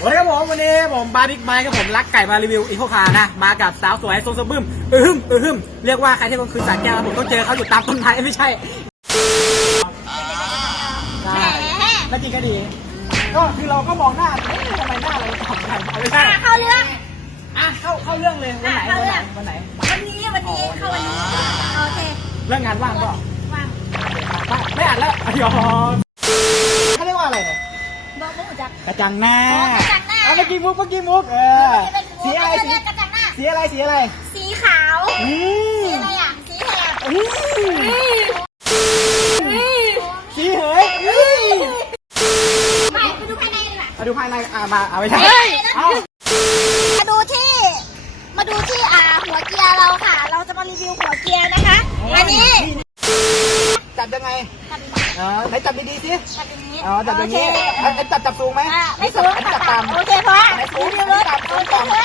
ผมวันนี้ผมบาร์ดิกไม้ครับผมรักไก่มารีวิวอีโคคานะมากับสาวสวยทรงสบึมอือฮึมอือฮึมเรียกว่าใครที่มันคือสารแก้วครับผมต้องเจอเขาอยู่ตามต้นไม้ไม่ใช่ใช่แล้วจริงก็ดี ก็คือเราก็มองหน้าเอ๊ะทำไมหน้าเราต่างกันไม่ใช่อะเข้าเรื่อง อะเข้าเข้าเรื่องเลยวันไหนอะวันเข้าเรื่ไหนอง วันไหน วันนี้วันนี้เข้าวันนี้โอเค เรื่องงานว่างก็ว่าง ไม่อ่านแล้วเดี๋ยว ระจังหน้าอ๋อกระจังหน้า เอาเมื่อกี้มุกเมื่อกี้มุกเออสีอะไรสีกระจังหน้า สีอะไรสีอะไร สีขาวอืสีมอะไรอะสีแหบอืมสีเหยอืมไปไปดูภายในดีกว่ามาดูภายในอ่ามาเอาไปใช่เฮ้ยเอามาดูที่ มาดูที่อ่าหัวเกียร์เราค่ะ เราจะมารีวิวหัวเกียร์นะ อ่าไหนจับดีๆสิจับอย่างนี้อ๋อจับอย่างนี้โเค ไอ้จับจับสูงไหมไม่สูงอันจับต่ำโอเคพอไหนสูงไหนต่ำ